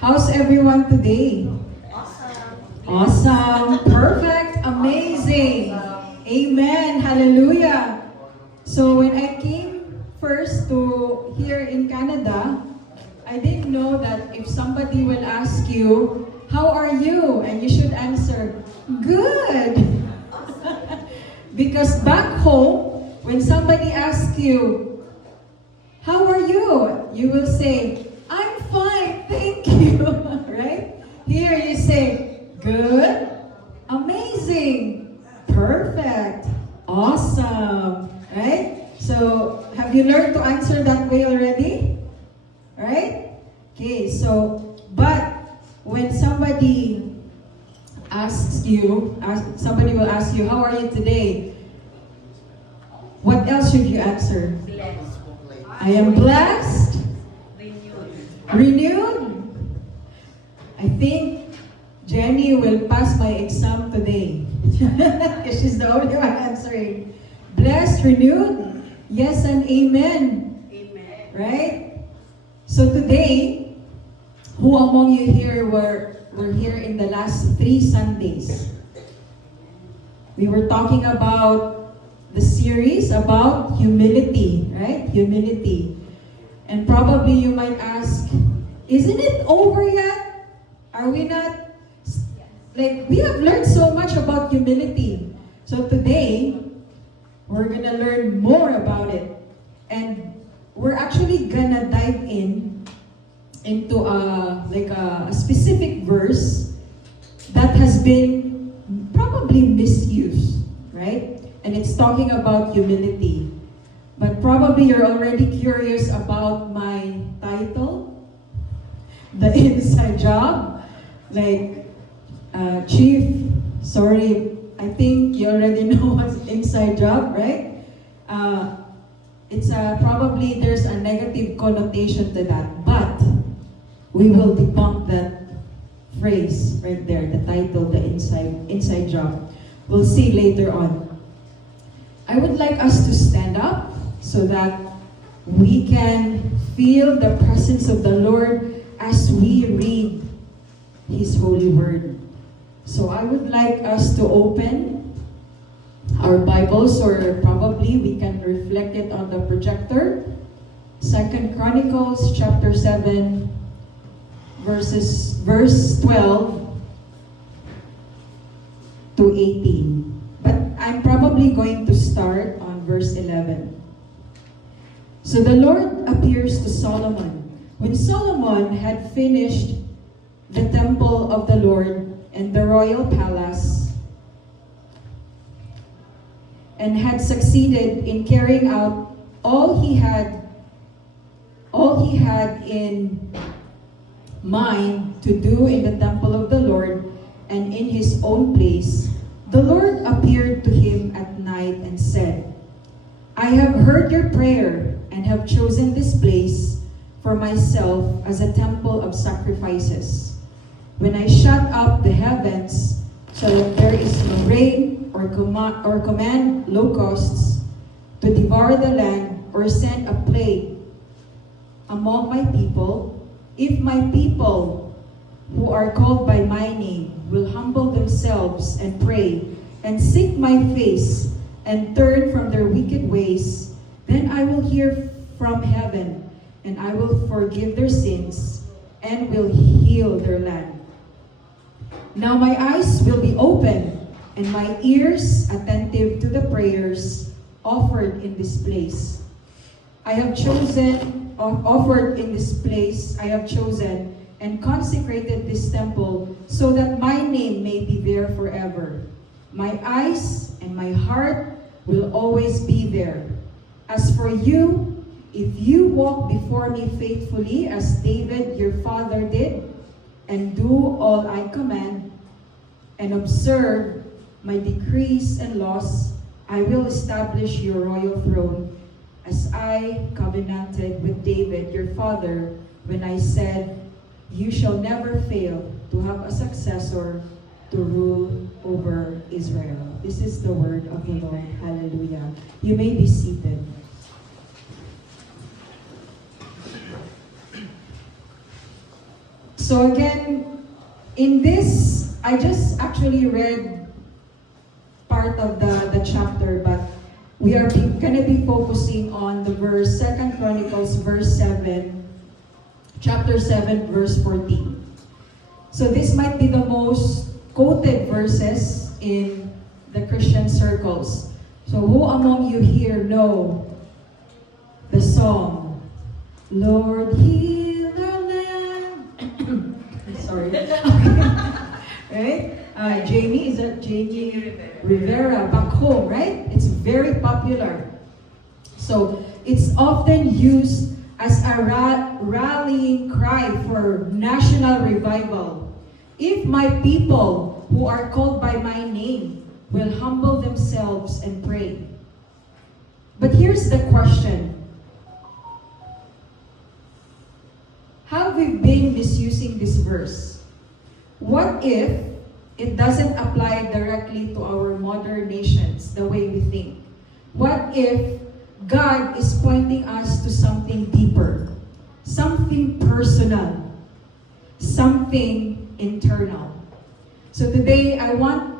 How's everyone today? Awesome, perfect, amazing. Amen, hallelujah. So when I came first to here in Canada, I didn't know that if somebody will ask you, how are you? And you should answer, good. Because back home, when somebody asks you, how are you? You will say, I'm fine, thank you. Right? Here you say, good, amazing, perfect, awesome. Right? So, have you learned to answer that way already? Right? Okay, so, but when somebody asks you, somebody will ask you, how are you today? What else should you answer? Blessed. I am blessed. Renewed. Renewed? I think Jenny will pass my exam today. Because she's the only one answering. Blessed, renewed? Yes and amen. Amen. Right? So today, who among you here were here in the last 3 Sundays? We were talking about the series about humility, right? Humility. And probably you might ask, isn't it over yet? Are we not, like, we have learned so much about humility. So today, we're gonna learn more about it. And we're actually gonna dive into a specific verse that has been probably misused, right? And it's talking about humility. But probably you're already curious about my title, the inside job. Like, Chief, sorry, I think you already know what's inside job, right? It's probably there's a negative connotation to that, but we will debunk that phrase right there, the title, the inside job. We'll see later on. I would like us to stand up so that we can feel the presence of the Lord as we read His holy word. So I would like us to open our Bibles, or probably we can reflect it on the projector. 2 Chronicles chapter 7, verse 12 to 18. But I'm probably going to start on verse 11. So the Lord appears to Solomon. When Solomon had finished the temple of the Lord and the royal palace, and had succeeded in carrying out all he had in mind to do in the temple of the Lord and in his own place, the Lord appeared to him at night and said, I have heard your prayer and have chosen this place for myself as a temple of sacrifices. When I shut up the heavens so that there is no rain or command locusts to devour the land or send a plague among my people, if my people who are called by my name will humble themselves and pray and seek my face and turn from their wicked ways, then I will hear from heaven and I will forgive their sins and will heal their land. Now my eyes will be open and my ears attentive to the prayers offered in this place. I have chosen and consecrated this temple so that my name may be there forever. My eyes and my heart will always be there. As for you, if you walk before me faithfully as David your father did, and do all I command, and observe my decrees and laws, I will establish your royal throne as I covenanted with David your father when I said, you shall never fail to have a successor to rule over Israel. This is the word of the Lord. Hallelujah. You may be seated. So again, in this, I just actually read part of the chapter, but we are gonna be focusing on the verse, 2 Chronicles verse 7, chapter 7, verse 14. So this might be the most quoted verses in the Christian circles. So who among you here know the song, Lord heal our land? Sorry. Right? Jamie, is that Jamie Rivera, back home, right? It's very popular. So it's often used as a rallying cry for national revival. If my people who are called by my name will humble themselves and pray. But here's the question. Have we been misusing this verse? What if it doesn't apply directly to our modern nations the way we think? What if God is pointing us to something deeper, something personal, something internal? So today I want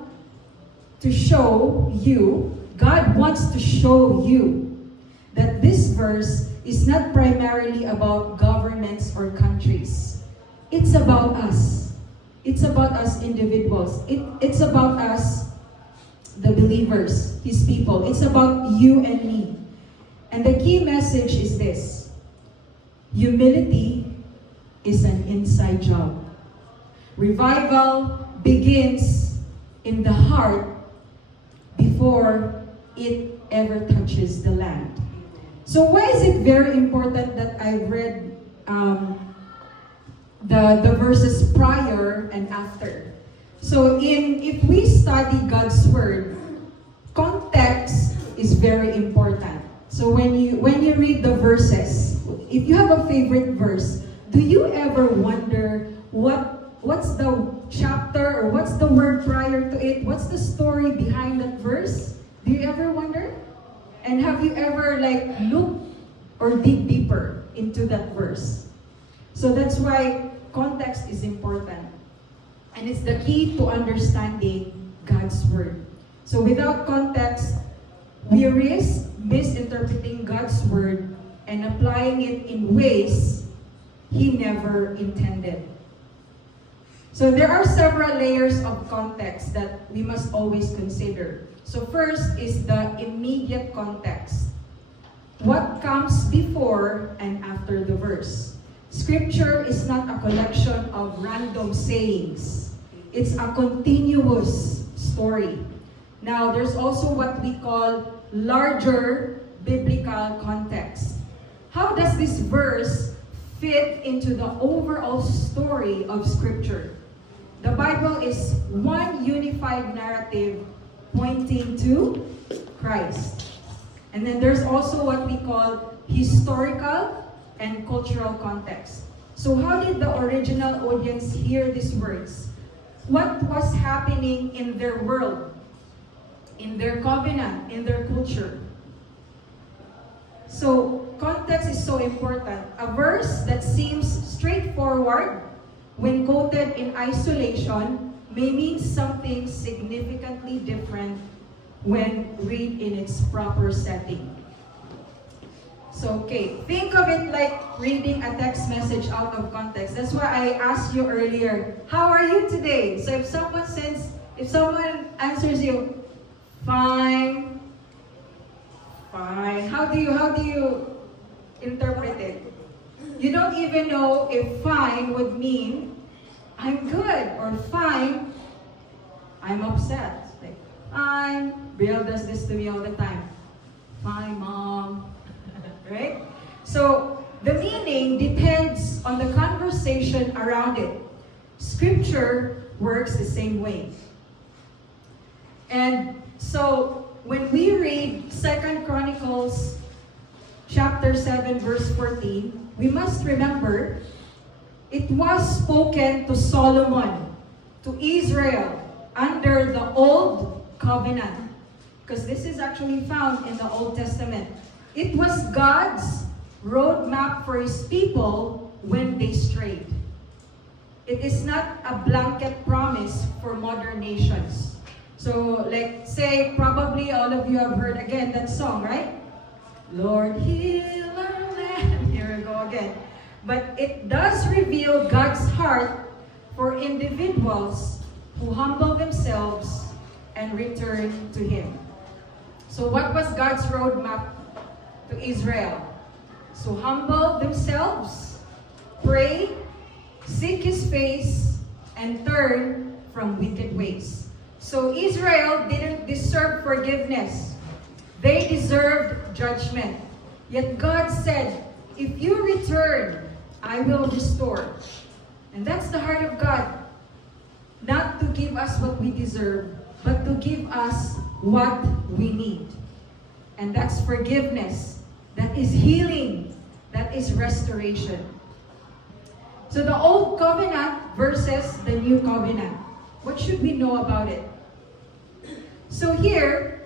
to show you, God wants to show you that this verse is not primarily about governments or countries. It's about us. It's about us individuals. It's about us, the believers, His people. It's about you and me. And the key message is this: humility is an inside job. Revival begins in the heart before it ever touches the land. So why is it very important that I read the verses prior and after? So if we study God's Word, context is very important. So when you read the verses, if you have a favorite verse, do you ever wonder what's the chapter or what's the word prior to it? What's the story behind that verse? Do you ever wonder? And have you ever looked or dig deeper into that verse? So that's why context is important. And it's the key to understanding God's Word. So without context, we risk misinterpreting God's Word and applying it in ways He never intended. So there are several layers of context that we must always consider. So first is the immediate context. What comes before and after the verse? Scripture is not a collection of random sayings. It's a continuous story. Now, there's also what we call larger biblical context. How does this verse fit into the overall story of Scripture? The Bible is one unified narrative pointing to Christ. And then there's also what we call historical and cultural context. So how did the original audience hear these words? What was happening in their world, in their covenant, in their culture? So context is so important. A verse that seems straightforward when quoted in isolation may mean something significantly different when read in its proper setting. So, okay, think of it like reading a text message out of context. That's why I asked you earlier, how are you today? So if someone answers you, fine, fine. How do you interpret it? You don't even know if fine would mean I'm good or fine, I'm upset. Like, fine, Bill does this to me all the time. Fine, Mom. Right? So the meaning depends on the conversation around it. Scripture works the same way. And so when we read 2 Chronicles chapter 7 verse 14, we must remember it was spoken to Solomon, to Israel, under the Old Covenant. Because this is actually found in the Old Testament. It was God's roadmap for His people when they strayed. it is not a blanket promise for modern nations. So, like, say, probably all of you have heard again that song, right? Lord, heal our land. Here we go again. But it does reveal God's heart for individuals who humble themselves and return to Him. So what was God's roadmap to Israel? So humble themselves, pray, seek His face, and turn from wicked ways. So Israel didn't deserve forgiveness. They deserved judgment. Yet God said, if you return, I will restore. And that's the heart of God. Not to give us what we deserve, but to give us what we need. And that's forgiveness. That is healing. That is restoration. So the Old Covenant versus the New Covenant. What should we know about it? So here,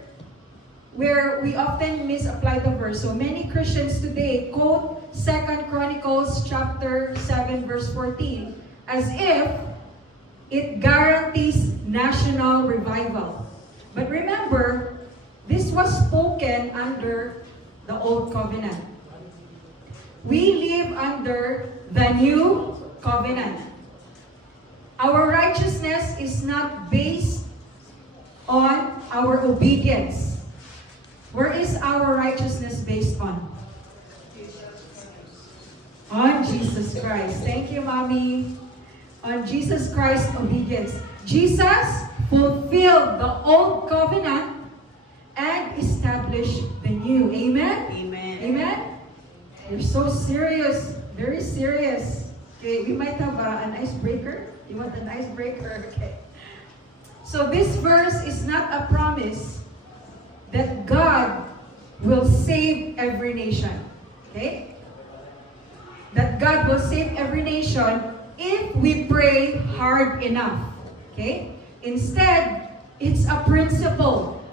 where we often misapply the verse, so many Christians today quote 2 Chronicles chapter 7 verse 14 as if it guarantees national revival. But remember, this was spoken under the Old Covenant. We live under the New Covenant. Our righteousness is not based on our obedience. Where is our righteousness based on? On Jesus Christ. Thank you, Mommy. On Jesus Christ's obedience. Jesus fulfilled the Old Covenant and established the new. Amen? Amen. Amen? You're so serious. Very serious. Okay, we might have an icebreaker. You want an icebreaker? Okay. So this verse is not a promise that God will save every nation. Okay? That God will save every nation if we pray hard enough. Okay? Instead, it's a principle.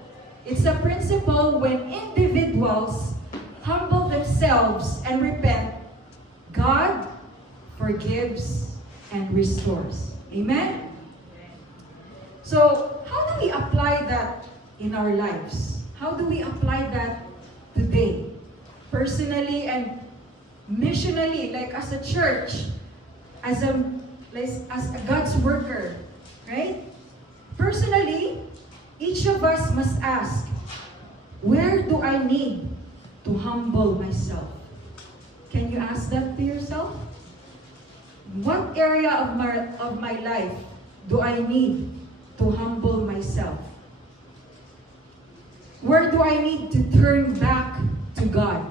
It's a principle when individuals humble themselves and repent, God forgives and restores. Amen? So, how do we apply that in our lives? How do we apply that today? Personally and missionally, like as a church, as a God's worker, right? Personally, each of us must ask, where do I need to humble myself? Can you ask that to yourself? What area of my life do I need to humble myself? Where do I need to turn back to God?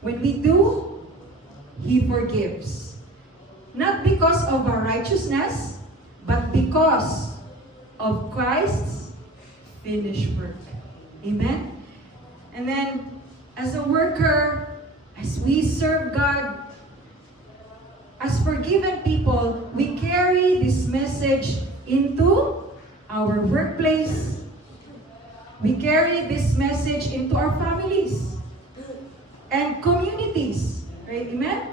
When we do, He forgives. Not because of our righteousness, but because of Christ's finished work. Amen? And then, as a worker, as we serve God, as forgiven people, we carry this message into our workplace. We carry this message into our families and communities. Right? Amen?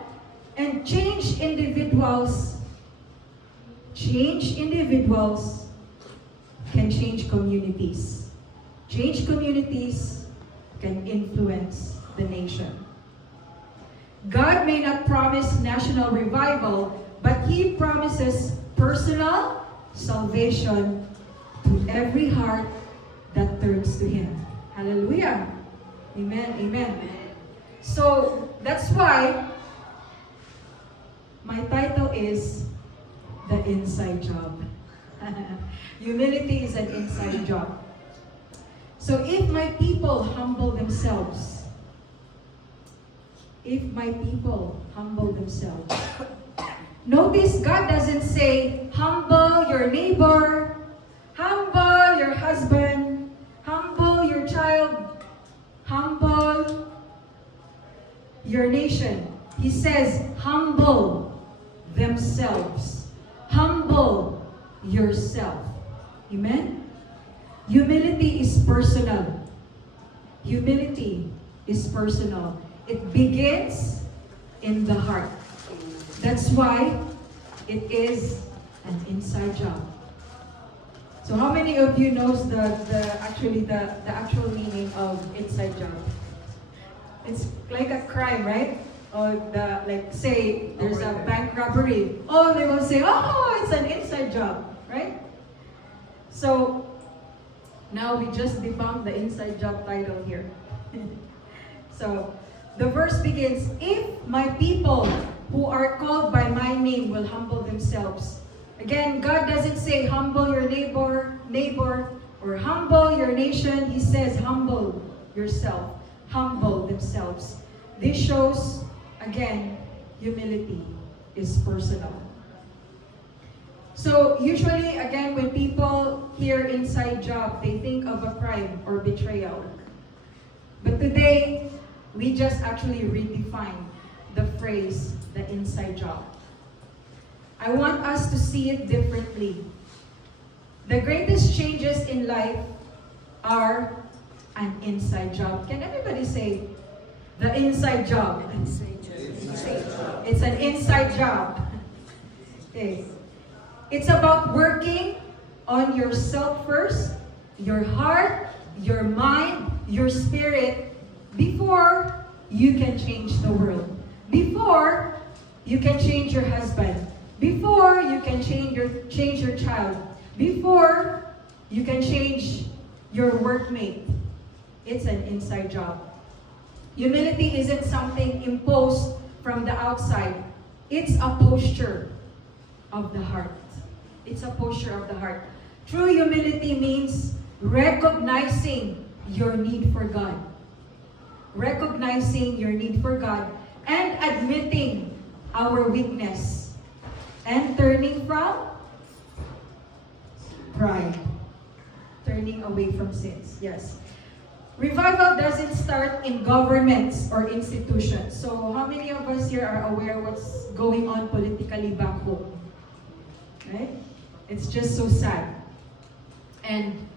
And change individuals can change communities. Change communities can influence the nation. God may not promise national revival, but He promises personal salvation to every heart that turns to Him. Hallelujah. Amen. Amen. So, that's why my title is The Inside Job. Humility is an inside job. So if my people humble themselves, notice God doesn't say, humble your neighbor, humble your husband, humble your child, humble your nation. He says, humble themselves. Humble yourself. Amen? Humility is personal. Humility is personal. It begins in the heart. That's why it is an inside job. So how many of you knows the actual meaning of inside job? It's like a crime, right? Or like say there's a bank robbery. Oh, they will say, oh, it's an inside job, right? So now we just debunked the inside job title here. So the verse begins, if my people who are called by my name will humble themselves. Again, God doesn't say humble your neighbor, or humble your nation. He says humble yourself, humble themselves. This shows, again, humility is personal. So usually, again, when people hear inside job, they think of a crime or betrayal. But today, we just actually redefine the phrase, the inside job. I want us to see it differently. The greatest changes in life are an inside job. Can everybody say, the inside job? It's an inside job. Okay. It's about working on yourself first, your heart, your mind, your spirit, before you can change the world. Before you can change your husband. Before you can change your child. Before you can change your workmate. It's an inside job. Humility isn't something imposed from the outside. It's a posture of the heart. It's a posture of the heart. True humility means recognizing your need for God. Recognizing your need for God and admitting our weakness and turning from pride. Turning away from sins. Yes. Revival doesn't start in governments or institutions. So how many of us here are aware what's going on politically back home? Right? It's just so sad. And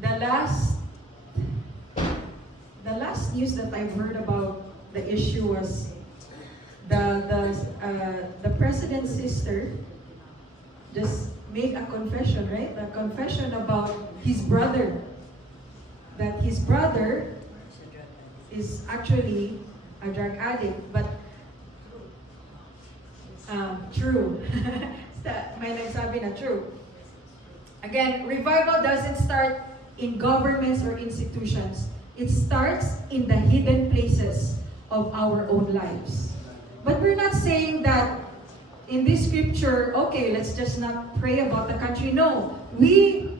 the last news that I've heard about the issue was the president's sister just made a confession, right? A confession about his brother. That his brother is actually a drug addict, but true. May nagsabi na true. Again, revival doesn't start in governments or institutions. It starts in the hidden places of our own lives. But we're not saying that in this scripture, okay, let's just not pray about the country. No, we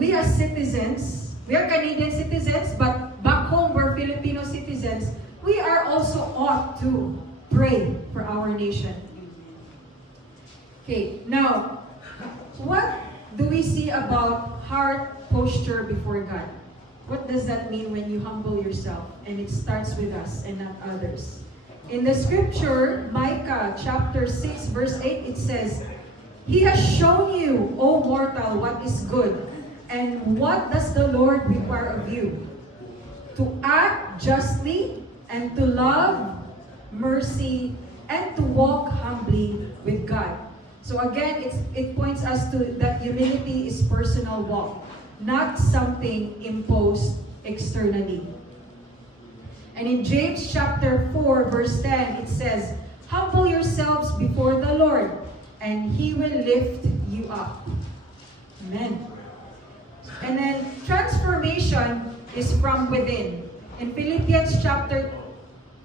as citizens, we are Canadian citizens, but back home we're Filipino citizens. We are also ought to pray for our nation. Okay, now, what do we see about heart posture before God? What does that mean when you humble yourself? And it starts with us and not others. In the scripture, Micah chapter 6 verse 8, it says, He has shown you, O mortal, what is good. And what does the Lord require of you? To act justly and to love mercy and to walk humbly with God. So again, it points us to that humility is personal walk, not something imposed externally. And in James chapter 4 verse 10, it says, Humble yourselves before the Lord, and He will lift you up. Amen. And then transformation is from within. In Philippians chapter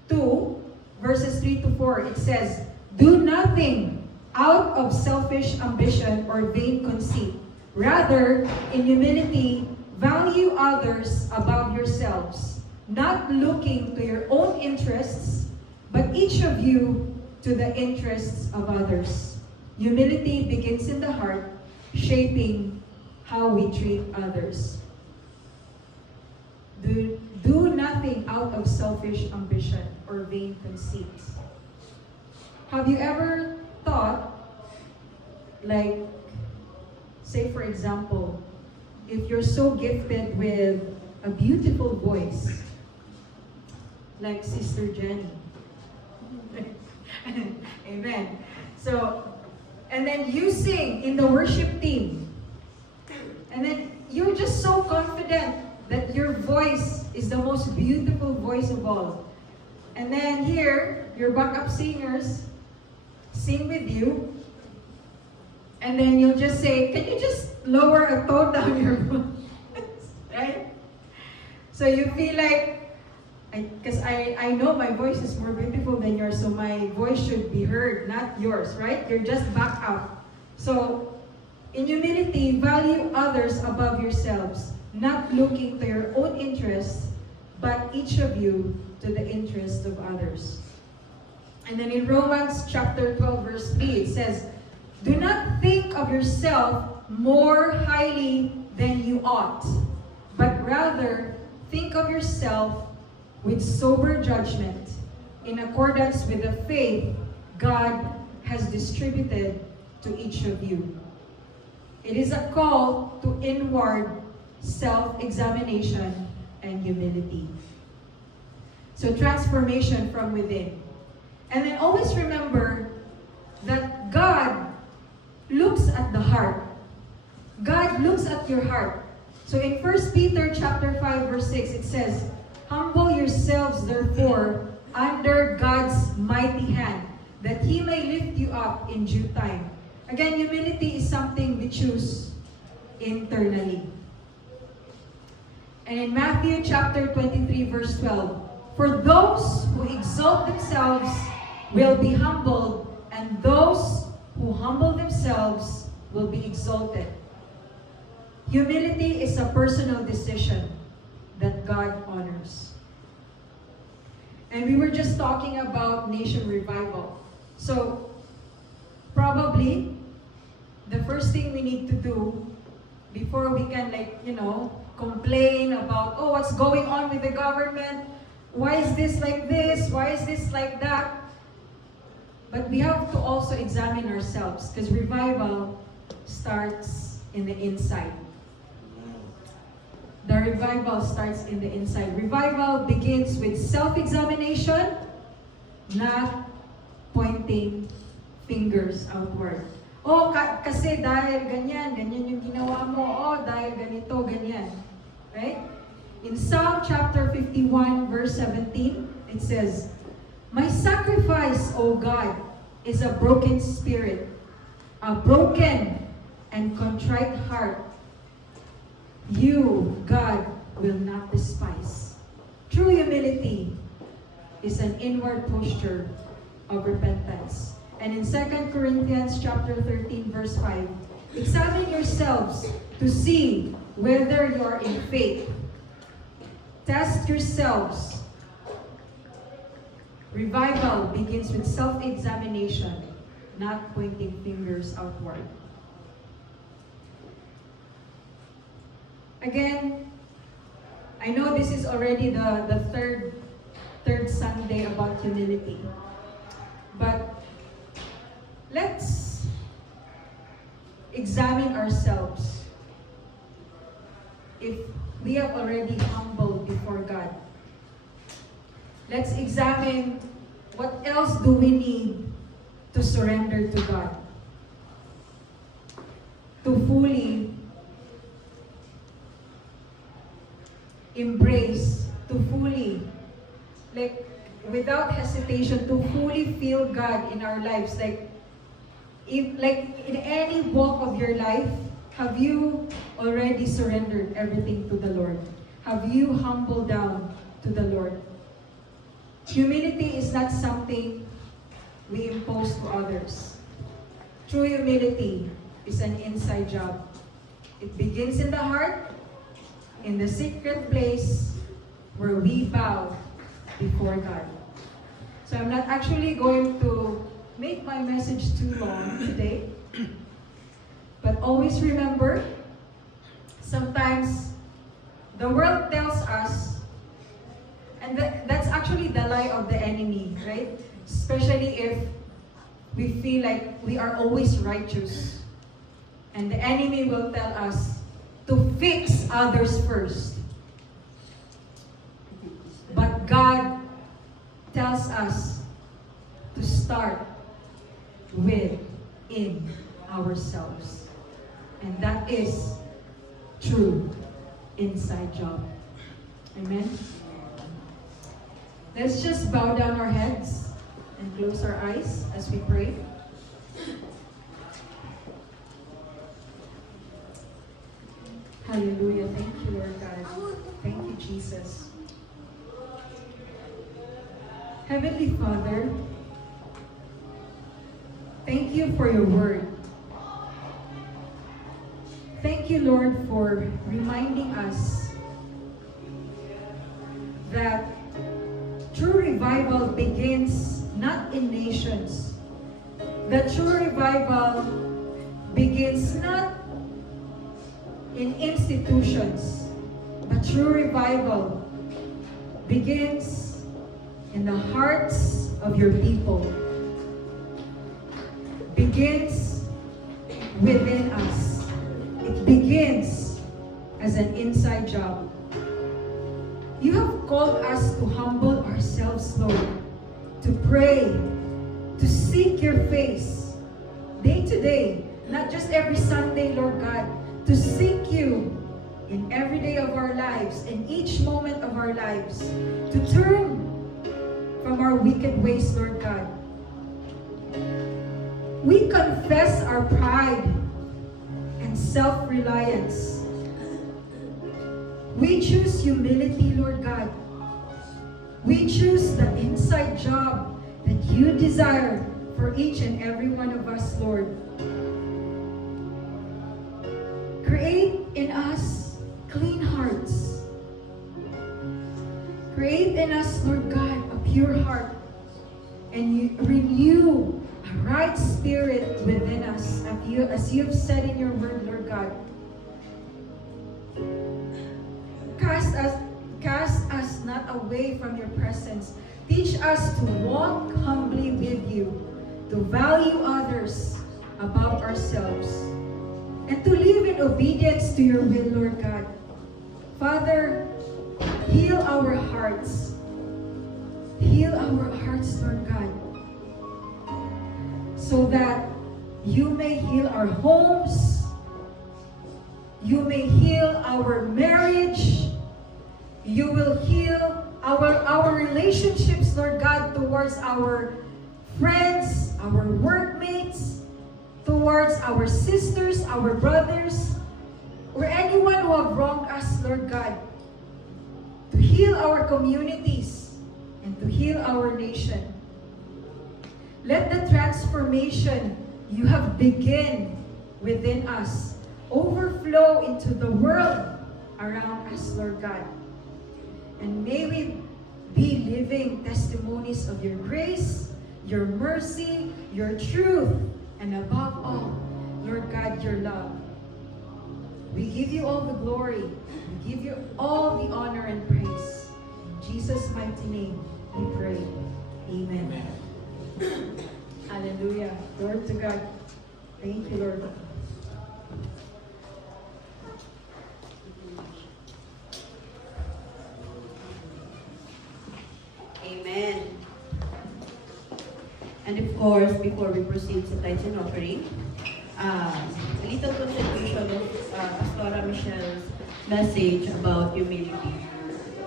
2, verses 3 to 4, it says, Do nothing out of selfish ambition or vain conceit. Rather, in humility, value others above yourselves, not looking to your own interests, but each of you to the interests of others. Humility begins in the heart, shaping how we treat others. Do nothing out of selfish ambition or vain conceit. Have you ever thought, like, say for example, if you're so gifted with a beautiful voice, like Sister Jenny, Amen. So, and then you sing in the worship team. And then you're just so confident that your voice is the most beautiful voice of all. And then here, your backup singers sing with you. And then you'll just say, can you just lower a tone down your voice? Right? So you feel like, because I know my voice is more beautiful than yours, so my voice should be heard, not yours, right? You're just back up. So, in humility, value others above yourselves, not looking to your own interests, but each of you to the interest of others. And then in Romans chapter 12, verse 3, it says, do not think of yourself more highly than you ought, but rather think of yourself with sober judgment, in accordance with the faith God has distributed to each of you. It is a call to inward self-examination and humility. So transformation from within. And then always remember that God looks at the heart. God looks at your heart. So in 1 Peter chapter 5, verse 6, it says, humble yourselves, therefore, under God's mighty hand, that He may lift you up in due time. Again, humility is something we choose internally. And in Matthew chapter 23, verse 12, for those who exalt themselves will be humbled, and those who humble themselves will be exalted. Humility is a personal decision that God honors. And we were just talking about nation revival. So, probably, the first thing we need to do before we can complain about, oh, what's going on with the government? Why is this like this? Why is this like that? But we have to also examine ourselves, because revival starts in the inside. The revival starts in the inside. Revival begins with self-examination, not pointing fingers outward. Oh, kasi dahil ganyan yung ginawa mo. Oh, dahil ganito, ganyan. Right? In Psalm chapter 51, verse 17, it says, my sacrifice, O God, is a broken spirit, a broken and contrite heart. You, God, will not despise. True humility is an inward posture of repentance. And in 2 Corinthians chapter 13, verse 5, examine yourselves to see whether you are in faith. Test yourselves. Revival begins with self-examination, not pointing fingers outward. Again, I know this is already the third Sunday about humility. But let's examine ourselves if we have already humbled before God. Let's examine what else do we need to surrender to God, to fully embrace, to fully, without hesitation, to fully feel God in our lives. In any walk of your life, have you already surrendered everything to the Lord? Have you humbled down to the Lord? Humility is not something we impose to others. True humility is an inside job. It begins in the heart, in the secret place where we bow before God. So I'm not actually going to make my message too long today. But always remember, sometimes the world tells us, and that's actually the lie of the enemy, right? Especially if we feel like we are always righteous. And the enemy will tell us to fix others first. But God tells us start within ourselves. And that is true inside job. Amen? Let's just bow down our heads and close our eyes as we pray. Hallelujah. Thank you, Lord God. Thank you, Jesus. Heavenly Father, thank you for your word. Thank you, Lord, for reminding us that true revival begins not in nations. That true revival begins not in institutions, but true revival begins in the hearts of your people. Begins within us. It begins as an inside job. You have called us to humble ourselves, Lord, to pray, to seek your face day to day, not just every Sunday, Lord God, to seek you in every day of our lives, in each moment of our lives, to turn from our wicked ways, Lord God. We confess our pride and self-reliance. We choose humility, Lord God. We choose the inside job that you desire for each and every one of us, Lord. Create in us clean hearts. Create in us, Lord God, a pure heart. And you renew a right spirit within us, as you have said in your word, Lord God. Cast us not away from your presence. Teach us to walk humbly with you, to value others above ourselves, and to live in obedience to your will, Lord God. Father, heal our hearts. Heal our hearts, Lord God, so that you may heal our homes, you may heal our marriage, you will heal our relationships, Lord God, towards our friends, our workmates, towards our sisters, our brothers, or anyone who have wronged us, Lord God. To heal our communities and to heal our nation. Let the transformation you have begun within us overflow into the world around us, Lord God. And may we be living testimonies of your grace, your mercy, your truth, and above all, Lord God, your love. We give you all the glory. We give you all the honor and praise. In Jesus' mighty name, we pray. Amen. Hallelujah. Glory to God. Thank you, Lord. Amen. And of course, before we proceed sa tithes and offering, a little contribution of Pastora Michelle's message about humility.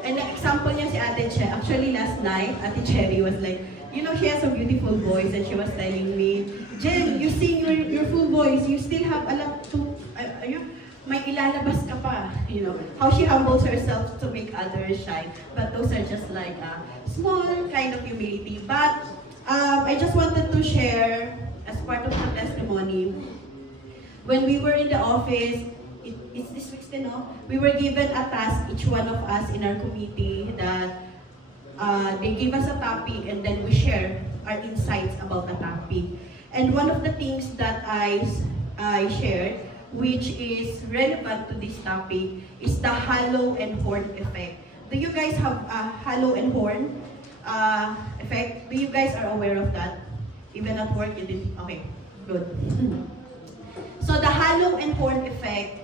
And an example niya si Ate Che. Actually, last night, Ate Cherry was like, you know, she has a beautiful voice and she was telling me, Jen, you sing your full voice. You still have a lot to, may ilalabas ka pa. You know, how she humbles herself to make others shine. But those are just like a small kind of humility. But I just wanted to share, as part of the testimony, when we were in the office, it's this week's, we were given a task, each one of us in our committee, that they gave us a topic and then we share our insights about the topic. And one of the things that I shared, which is relevant to this topic, is the hollow and horn effect. Do you guys have a hollow and horn effect? Do you guys are aware of that? Even at work, you didn't? Okay, good. So the hollow and horn effect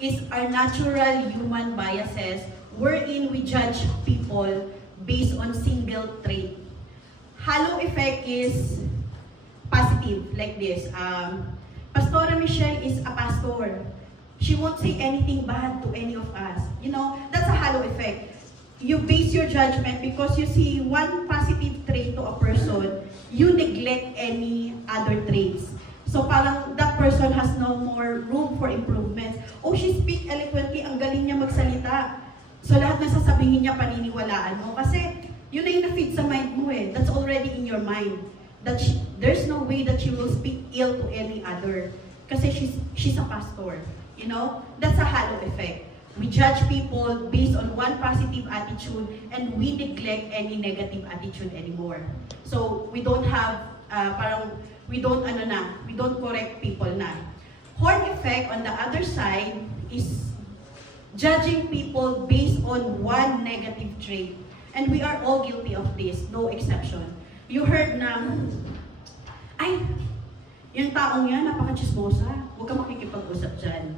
is our natural human biases wherein we judge people based on single trait. Hollow effect is positive, like this. Pastora Michelle is a pastor. She won't say anything bad to any of us. You know, that's a halo effect. You base your judgment because you see one positive trait to a person, you neglect any other traits. So parang that person has no more room for improvements. Oh, she speak eloquently, ang galing niya magsalita. So lahat na sasabihin niya paniniwalaan mo. Kasi yun na yung na-feed sa mind mo eh. That's already in your mind. That there's no way that she will speak ill to any other. Kasi she's a pastor. You know? That's a halo effect. We judge people based on one positive attitude and we neglect any negative attitude anymore. So we don't have, we don't correct people na. Horn effect on the other side is judging people based on one negative trait. And we are all guilty of this, no exception. You heard na, ay, yung taong yan, napaka-chismosa. Huwag ka makikipag-usap dyan.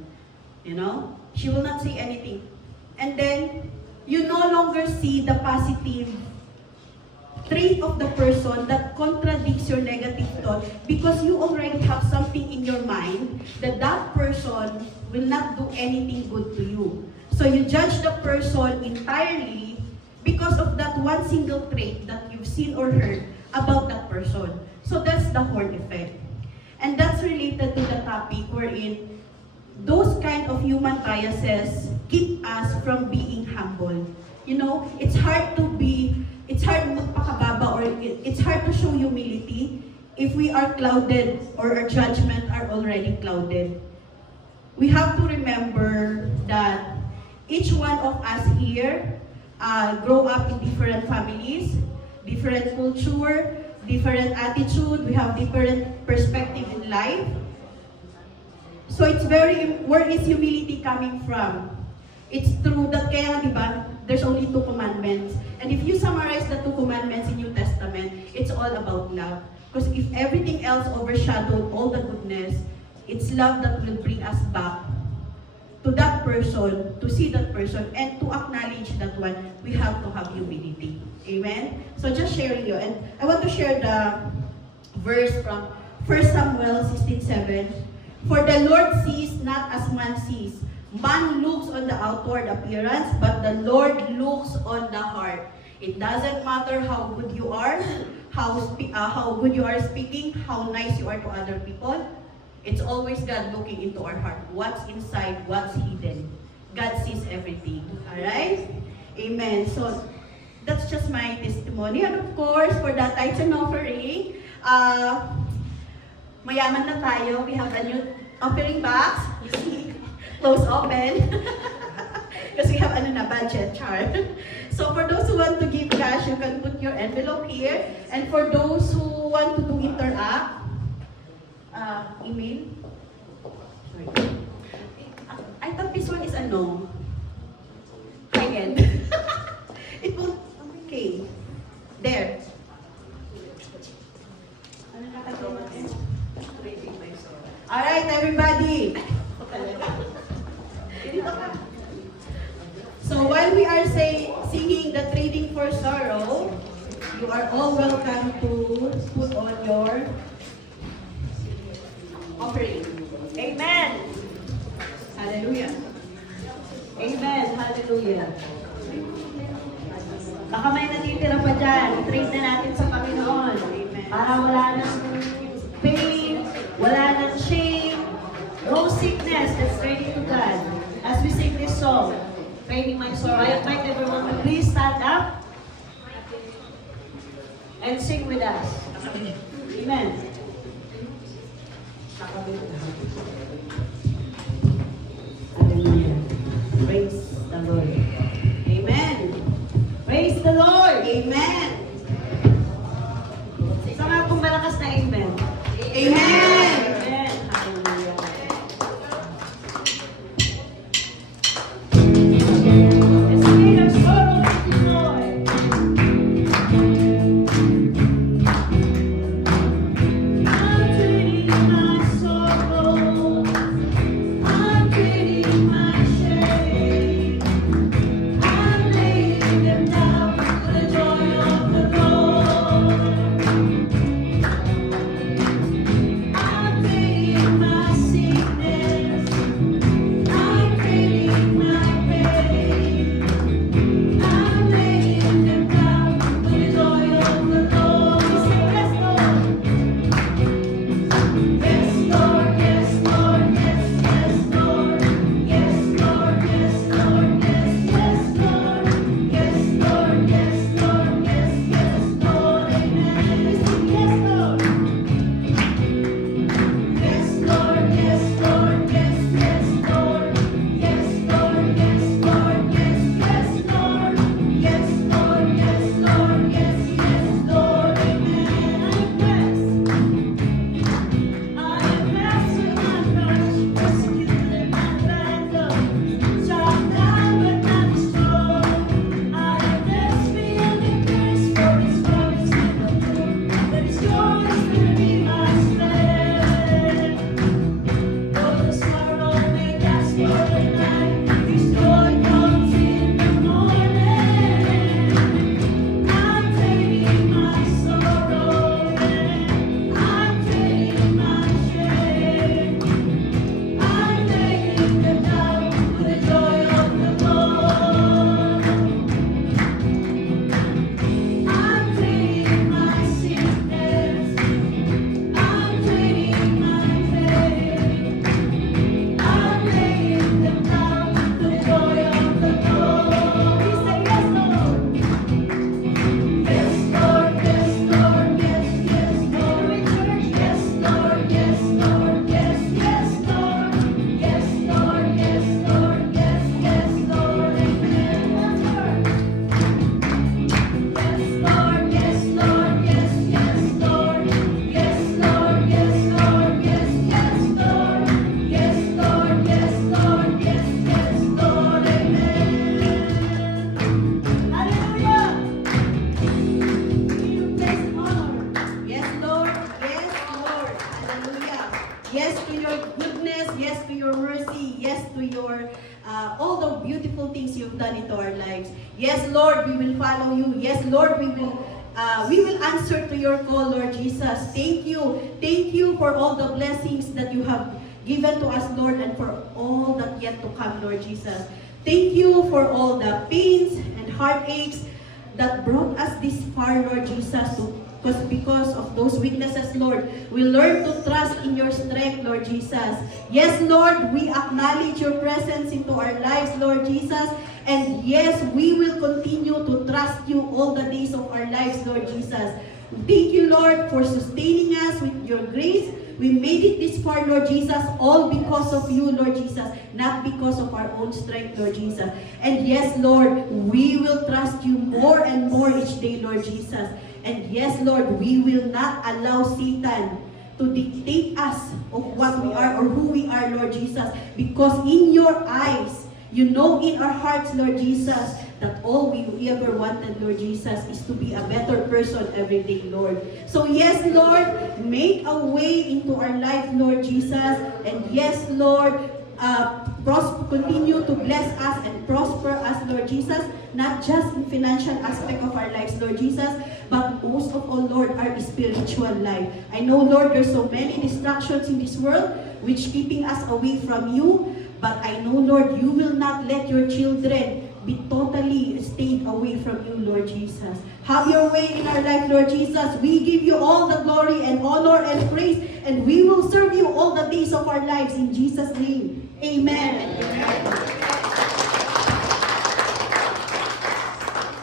You know? She will not say anything. And then, you no longer see the positive trait of the person that contradicts your negative thought because you already have something in your mind that that person will not do anything good to you. So you judge the person entirely because of that one single trait that you've seen or heard about that person. So that's the horn effect. And that's related to the topic wherein those kind of human biases keep us from being humble. You know, it's hard magpakababa or it's hard to show humility if we are clouded or our judgment are already clouded. We have to remember that each one of us here grow up in different families, different culture, different attitude, we have different perspective in life. So it's where is humility coming from? It's through that, kaya di ba, there's only 2 commandments. And if you summarize the 2 commandments in New Testament, it's all about love. Because if everything else overshadowed all the goodness, it's love that will bring us back to that person, to see that person, and to acknowledge that one, we have to have humility. Amen? So just sharing you. And I want to share the verse from 1 Samuel 16:7. For the Lord sees not as man sees. Man looks on the outward appearance, but the Lord looks on the heart. It doesn't matter how good you are, how good you are speaking, how nice you are to other people. It's always God looking into our heart. What's inside, what's hidden. God sees everything. Alright? Amen. So, that's just my testimony. And of course, for the tithes and offering, mayaman na tayo. We have a new offering box. You see, close open. Because we have budget chart. So for those who want to give cash, you can put your envelope here. And for those who want to do interact, email. Sorry. I thought this one is high-end. It won't, okay. There. Alright, everybody. So while we are singing the Trading for Sorrow, you are all welcome to put on your offering. Amen. Hallelujah. Amen. Hallelujah. Baka may natitira pa dyan. I-trade na natin sa Panginoon. Amen. Para wala nang pain, wala nang shame, no sickness that's ready to God. As we sing this song, Trading My Sorrow, I invite everyone to please stand up and sing with us. Amen. Hallelujah. Praise the Lord. Amen. Praise the Lord. Amen. Isa nga pong malakas na amen. Amen. Amen. Hallelujah. Let's sing our sorrow to the Lord. I'm trading my sorrow. to your all the beautiful things you've done into our lives. Yes, Lord, we will follow you. Yes, Lord, we will answer to your call, Lord Jesus. Thank you. Thank you for all the blessings that you have given to us, Lord, and for all that yet to come, Lord Jesus. Thank you for all the pains and heartaches that brought us this far, Lord Jesus, because of those weaknesses, Lord. We learn to trust in your strength, Lord Jesus. Yes, Lord, we acknowledge your presence into our lives, Lord Jesus. And yes, we will continue to trust you all the days of our lives, Lord Jesus. Thank you, Lord, for sustaining us with your grace. We made it this far, Lord Jesus, all because of you, Lord Jesus, not because of our own strength, Lord Jesus. And yes, Lord, we will trust you more and more each day, Lord Jesus. And yes, Lord, we will not allow Satan to dictate us of what we are or who we are, Lord Jesus. Because in your eyes, you know in our hearts, Lord Jesus, that all we ever wanted, Lord Jesus, is to be a better person every day, Lord. So yes, Lord, make a way into our life, Lord Jesus. And yes, Lord, continue to bless us and prosper us, Lord Jesus, not just in financial aspect of our lives, Lord Jesus, but most of all, Lord, our spiritual life. I know, Lord, there's so many distractions in this world which keeping us away from you, but I know, Lord, you will not let your children be totally stayed away from you, Lord Jesus. Have your way in our life, Lord Jesus. We give you all the glory and honor and praise, and we will serve you all the days of our lives in Jesus' name. Amen. Amen.